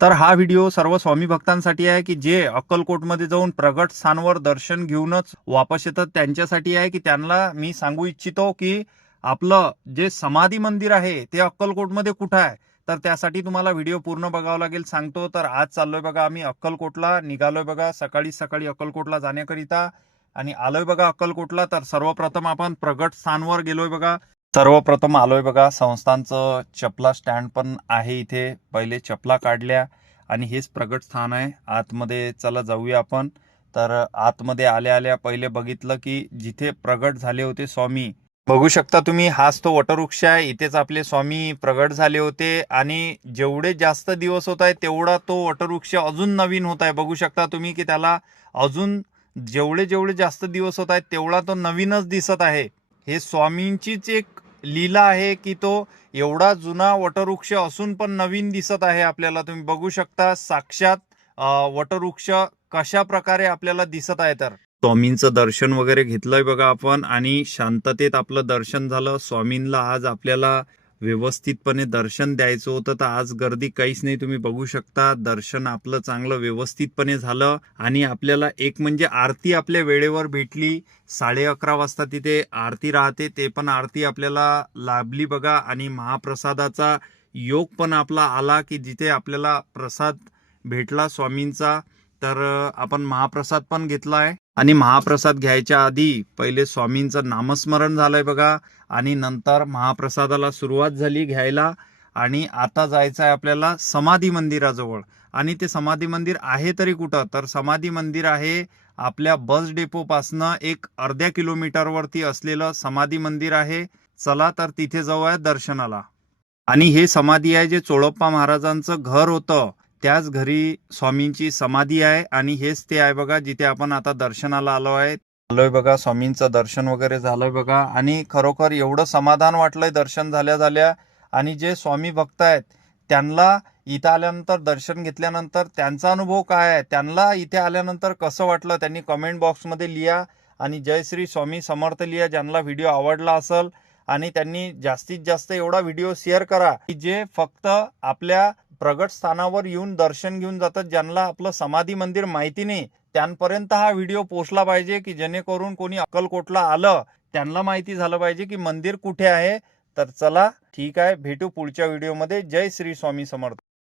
तर हा व्हिडिओ सर्व स्वामी भक्तांसाठी आहे की जे अक्कलकोटमध्ये जाऊन प्रगट स्थानवर दर्शन घेऊनच वापस येतात त्यांच्यासाठी आहे की त्यांना मी सांगू इच्छितो की आपलं जे समाधी मंदिर आहे ते अक्कलकोटमध्ये कुठं आहे. तर त्यासाठी तुम्हाला व्हिडिओ पूर्ण बघावा लागेल सांगतो. तर आज चाललोय बघा आम्ही अक्कलकोटला, निघालोय बघा सकाळी सकाळी अक्कलकोटला जाण्याकरिता आणि आलोय बघा अक्कलकोटला. तर सर्वप्रथम आपण प्रगट स्थानवर गेलोय बघा. सर्वप्रथम आलोय बघा संस्थांचं चपला स्टँड पण आहे इथे. पहिले चपला काढल्या आणि हेच प्रगट स्थान आहे. आतमध्ये चला जाऊया आपण. तर आतमध्ये आल्या आल्या पहिले बघितलं की जिथे प्रगट झाले होते स्वामी, बघू शकता तुम्ही, हाच तो वटवृक्ष आहे. इथेच आपले स्वामी प्रगट झाले होते आणि जेवढे जास्त दिवस होत आहे तेवढा तो वटवृक्ष अजून नवीन होत आहे. बघू शकता तुम्ही की त्याला अजून जेवढे जेवढे जास्त दिवस होत आहेत तेवढा तो नवीनच दिसत आहे. हे स्वामींचीच एक लीला आहे की तो एवढा जुना वटवृक्ष असून पण नवीन दिसत आहे आपल्याला. तुम्ही बघू शकता साक्षात वटवृक्ष कशा प्रकारे आपल्याला दिसत आहे. तर स्वामींचं दर्शन वगैरे घेतलंय बघा आपण आणि शांततेत आपलं दर्शन झालं. स्वामींना आज आपल्याला व्यवस्थितपणे दर्शन द्यायचं होतं तर आज गर्दी काहीच नाही. तुम्ही बघू शकता दर्शन आपलं चांगलं व्यवस्थितपणे झालं आणि आपल्याला एक म्हणजे आरती आपल्या वेळेवर भेटली. 11:30 वाजता तिथे आरती राहते, ते पण आरती आपल्याला लाभली बघा. आणि महाप्रसादाचा योग पण आपला आला की जिथे आपल्याला प्रसाद भेटला स्वामींचा. तर आपण महाप्रसाद पण घेतला आहे आणि महाप्रसाद घ्यायच्या आधी पहिले स्वामींचं नामस्मरण झालंय बघा आणि नंतर महाप्रसादाला सुरुवात झाली घ्यायला. आणि आता जायचं आहे आपल्याला समाधी मंदिराजवळ. आणि ते समाधी मंदिर आहे तरी कुठं, तर समाधी मंदिर आहे आपल्या बस डेपो पासनं एक अर्ध्या किलोमीटरवरती असलेलं समाधी मंदिर आहे. चला तर तिथे जाऊया दर्शनाला. आणि हे समाधी आहे जे चोळप्पा महाराजांचं घर होतं त्याच घरी स्वामींची समाधी आहे. आणि हेच ते आहे बघा जिथे आपण आता दर्शनाला आलोय बघा. स्वामींचं दर्शन वगैरे झालंय बघा आणि खरोखर एवढं समाधान वाटलंय दर्शन झाल्या झाल्या. आणि जे स्वामी भक्त आहेत त्यांना इथं आल्यानंतर, दर्शन घेतल्यानंतर त्यांचा अनुभव काय आहे, त्यांना इथे आल्यानंतर कसं वाटलं, त्यांनी कमेंट बॉक्समध्ये लिहा. आणि जय श्री स्वामी समर्थ लिहा ज्यांना व्हिडिओ आवडला असेल. आणि त्यांनी जास्तीत जास्त एवढा व्हिडिओ शेअर करा की जे फक्त आपल्या प्रगट स्थानावर येऊन दर्शन घेऊन जातात, ज्यांना आपलं समाधी मंदिर माहिती नाही त्यांपर्यंत हा व्हिडिओ पोहोचला पाहिजे की जेणेकरून कोणी अक्कलकोटला आलं त्यांना माहिती झालं पाहिजे की मंदिर कुठे आहे. तर चला ठीक आहे, भेटू पुढच्या व्हिडिओमध्ये. जय श्री स्वामी समर्थ.